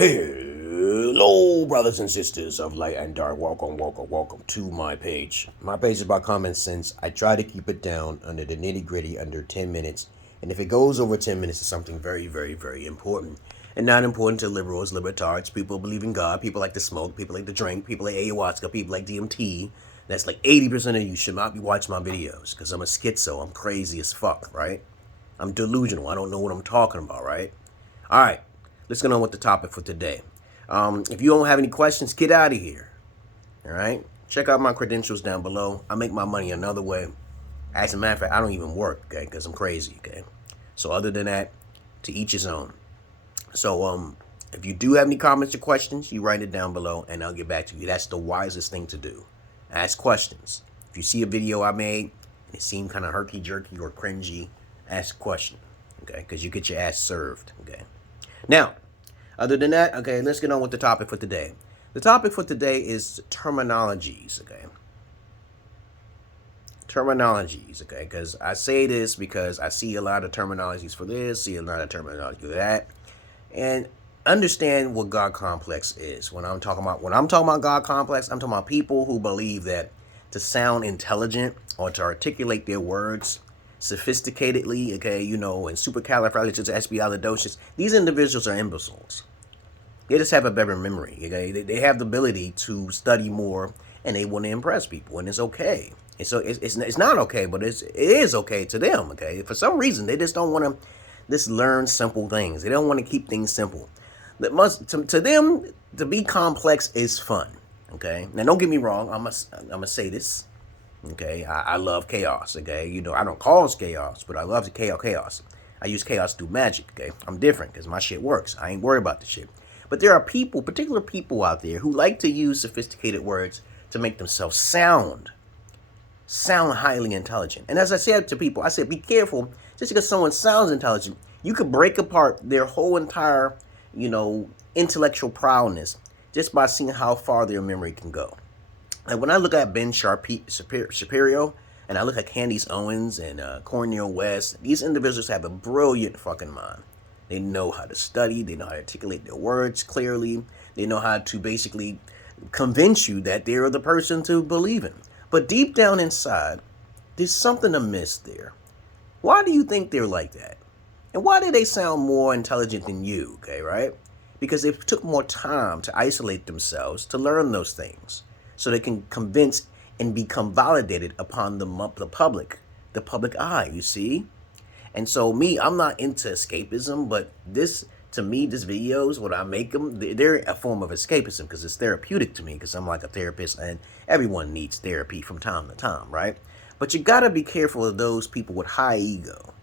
Hello, brothers and sisters of light and dark. Welcome to my page. My page is about common sense. I try to keep it down under the nitty gritty, under 10 minutes. And if it goes over 10 minutes, it's something very, very, very important. And not important to liberals, libertards, people who believe in God, people like to smoke, people like to drink, people like ayahuasca, people like DMT. That's like 80% of you should not be watching my videos because I'm a schizo. I'm crazy as fuck, right? I'm delusional. I don't know what I'm talking about, right? All right. Let's get on with the topic for today. If you don't have any questions, get out of here. All right? Check out my credentials down below. I make my money another way. As a matter of fact, I don't even work, okay, because I'm crazy, okay? So other than that, to each his own. So if you do have any comments or questions, you write it down below, and I'll get back to you. That's the wisest thing to do. Ask questions. If you see a video I made, and it seemed kind of herky-jerky or cringy, ask a question, okay? Because you get your ass served, okay? Now, other than that, okay, let's get on with the topic for today. The topic for today is terminologies, okay? Terminologies, okay? Because I say this because I see a lot of terminologies for this, see a lot of terminology for that, and understand what God complex is. When I'm talking about God complex, I'm talking about people who believe that to sound intelligent or to articulate their words sophisticatedly, okay, you know, and supercalifragilisticexpialidocious, these individuals are imbeciles. They just have a better memory, okay? They have the ability to study more, and they want to impress people, and it's okay. And so it's not okay, but it is okay to them, okay? For some reason, they just don't want to just learn simple things. They don't want to keep things simple. To them, to be complex is fun, okay? Now, don't get me wrong. I'm gonna say this. Okay, I love chaos, okay? You know, I don't cause chaos, but I love the chaos. I use chaos to do magic, okay? I'm different because my shit works. I ain't worried about the shit. But there are people, particular people out there who like to use sophisticated words to make themselves sound highly intelligent. And as I said to people, I said, be careful. Just because someone sounds intelligent, you could break apart their whole entire, you know, intellectual prowess just by seeing how far their memory can go. Like when I look at Ben Shapiro, and I look at Candace Owens and Cornel West, these individuals have a brilliant fucking mind. They know how to study. They know how to articulate their words clearly. They know how to basically convince you that they're the person to believe in. But deep down inside, there's something amiss there. Why do you think they're like that? And why do they sound more intelligent than you, okay, right? Because they took more time to isolate themselves to learn those things, so they can convince and become validated upon the public eye, you see? And so I'm not into escapism, but this, to me, this videos, what I make them, they're a form of escapism because it's therapeutic to me because I'm like a therapist and everyone needs therapy from time to time, right? But you gotta be careful of those people with high ego.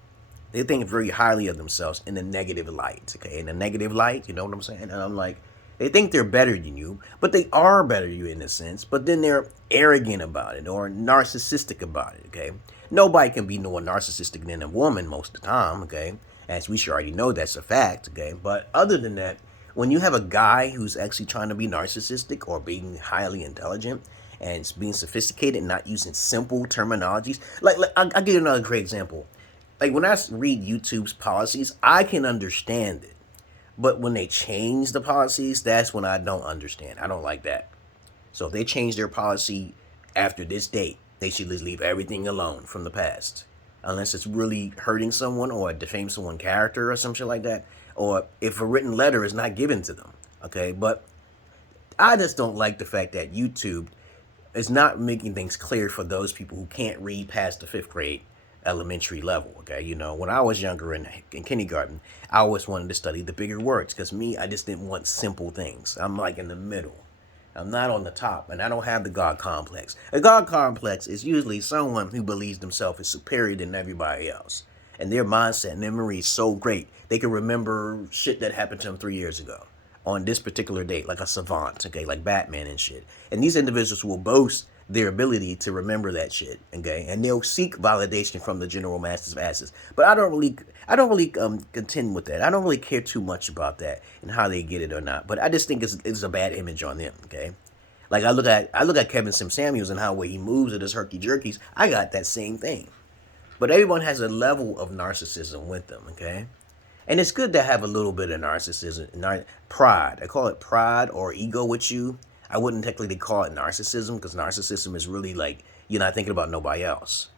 They think very highly of themselves in a negative light, okay? In a negative light, you know what I'm saying? And I'm like, they think they're better than you, but they are better than you in a sense, but then they're arrogant about it or narcissistic about it, okay? Nobody can be more narcissistic than a woman most of the time, okay? As we should already know, that's a fact, okay? But other than that, when you have a guy who's actually trying to be narcissistic or being highly intelligent and being sophisticated and not using simple terminologies, like I'll give you another great example. Like when I read YouTube's policies, I can understand it. But when they change the policies, that's when I don't understand. I don't like that. So if they change their policy after this date, they should just leave everything alone from the past. Unless it's really hurting someone or defame someone's character or some shit like that. Or if a written letter is not given to them. Okay, but I just don't like the fact that YouTube is not making things clear for those people who can't read past the 5th grade elementary level, okay? You know, when I was younger in kindergarten, I always wanted to study the bigger words because I just didn't want simple things. I'm like in the middle. I'm not on the top, and I don't have the God complex. A God complex is usually someone who believes themselves is superior than everybody else. And their mindset and memory is so great, they can remember shit that happened to them 3 years ago on this particular date, like a savant, okay, like Batman and shit. And these individuals will boast their ability to remember that shit, okay, and they'll seek validation from the general masses of asses. But I don't really contend with that. I don't really care too much about that and how they get it or not. But I just think it's a bad image on them, okay. Like I look at Kevin Samuels and how way he moves with his herky jerkies. I got that same thing. But everyone has a level of narcissism with them, okay. And it's good to have a little bit of narcissism, pride. I call it pride or ego with you. I wouldn't technically call it narcissism, because narcissism is really like you're not thinking about nobody else.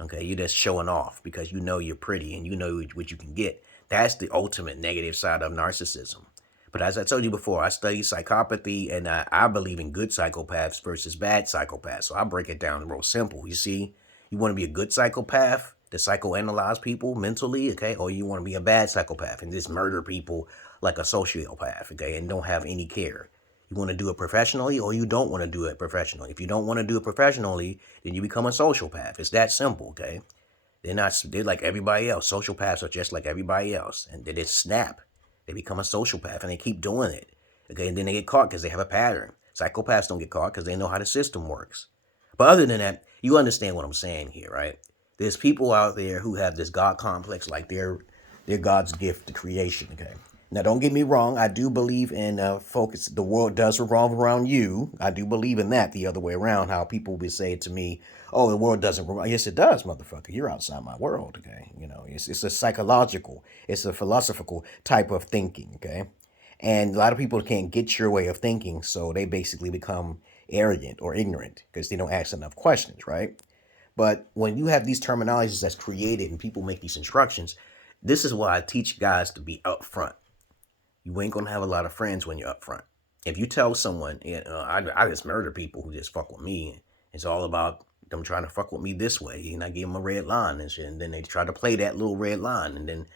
Okay, you're just showing off because you know you're pretty and you know what you can get. That's the ultimate negative side of narcissism. But as I told you before, I study psychopathy, and I believe in good psychopaths versus bad psychopaths. So I break it down real simple. You see, you want to be a good psychopath to psychoanalyze people mentally, okay? Or you want to be a bad psychopath and just murder people like a sociopath, okay? And don't have any care. You want to do it professionally, or you don't want to do it professionally. If you don't want to do it professionally, then you become a sociopath. It's that simple, okay? They're like everybody else. Sociopaths are just like everybody else. And they just snap. They become a sociopath and they keep doing it. Okay, and then they get caught because they have a pattern. Psychopaths don't get caught because they know how the system works. But other than that, you understand what I'm saying here, right? There's people out there who have this God complex, like they're God's gift to creation, okay? Now, don't get me wrong. I do believe in focus. The world does revolve around you. I do believe in that the other way around, how people would say to me, oh, the world doesn't revolve. Yes, it does, motherfucker. You're outside my world, okay? You know, it's a psychological, it's a philosophical type of thinking, okay? And a lot of people can't get your way of thinking, so they basically become arrogant or ignorant because they don't ask enough questions, right? But when you have these terminologies that's created and people make these instructions, this is why I teach guys to be upfront. You ain't gonna have a lot of friends when you're up front. If you tell someone, I just murder people who just fuck with me, it's all about them trying to fuck with me this way, and I give them a red line and shit, and then they try to play that little red line, and then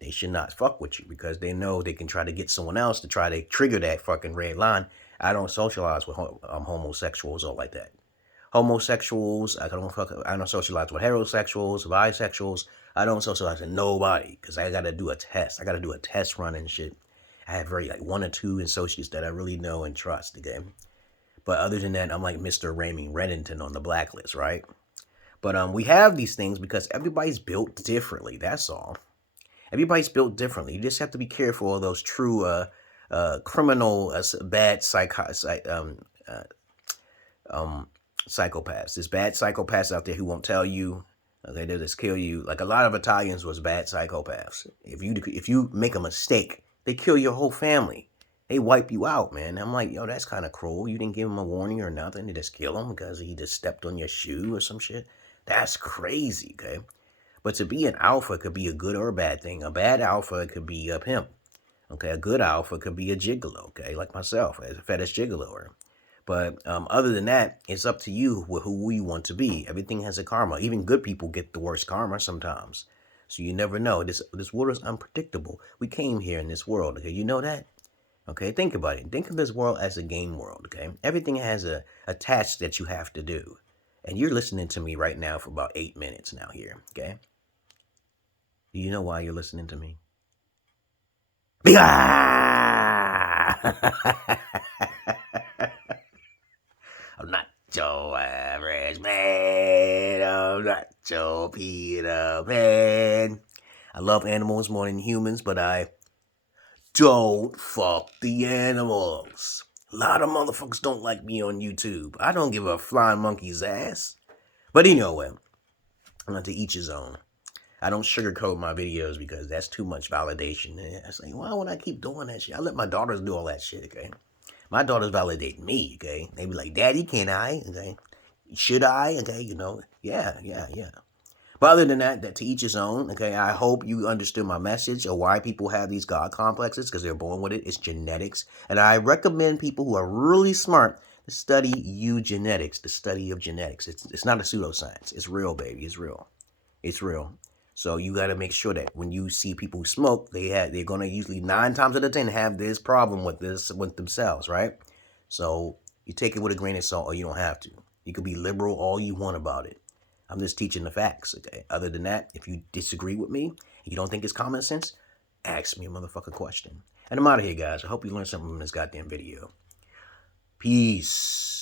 they should not fuck with you because they know they can try to get someone else to try to trigger that fucking red line. I don't socialize with homosexuals or like that. Homosexuals, I don't socialize with heterosexuals, bisexuals. I don't socialize with nobody because I gotta do a test. I gotta do a test run and shit. I have one or two associates that I really know and trust, okay? But other than that, I'm like Mr. Raymond Reddington on the blacklist, right? But we have these things because everybody's built differently, that's all. Everybody's built differently. You just have to be careful of those true criminal, bad psychopaths. There's bad psychopaths out there who won't tell you. Okay, they'll just kill you. Like a lot of Italians was bad psychopaths. If you make a mistake, they kill your whole family. They wipe you out, man. I'm like, yo, that's kind of cruel. You didn't give him a warning or nothing. They just kill him because he just stepped on your shoe or some shit. That's crazy, okay? But to be an alpha could be a good or a bad thing. A bad alpha could be a pimp. Okay, a good alpha could be a gigolo, okay? Like myself, as a fetish gigolo. But other than that, it's up to you who you want to be. Everything has a karma. Even good people get the worst karma sometimes. So you never know. This world is unpredictable. We came here in this world, okay? You know that? Okay, think about it. Think of this world as a game world, okay? Everything has a task that you have to do. And you're listening to me right now for about 8 minutes now here, okay? Do you know why you're listening to me? I'm not your average man. I'm not your Peter Pan. I love animals more than humans, but I don't fuck the animals. A lot of motherfuckers don't like me on YouTube. I don't give a flying monkey's ass. But anyway, I'm not to each his own. I don't sugarcoat my videos because that's too much validation. It's like, why would I keep doing that shit? I let my daughters do all that shit, okay? My daughters validate me, okay? They be like, Daddy, can I? Okay? Should I? Okay, you know, yeah. But other than that to each his own, okay? I hope you understood my message of why people have these God complexes, because they're born with it. It's genetics. And I recommend people who are really smart to study eugenetics, the study of genetics. It's not a pseudoscience. It's real, baby. It's real. It's real. So you got to make sure that when you see people who smoke, they're going to usually 9 times out of 10 have this problem with themselves, right? So you take it with a grain of salt, or you don't have to. You could be liberal all you want about it. I'm just teaching the facts, okay? Other than that, if you disagree with me, you don't think it's common sense, ask me a motherfucking question. And I'm out of here, guys. I hope you learned something from this goddamn video. Peace.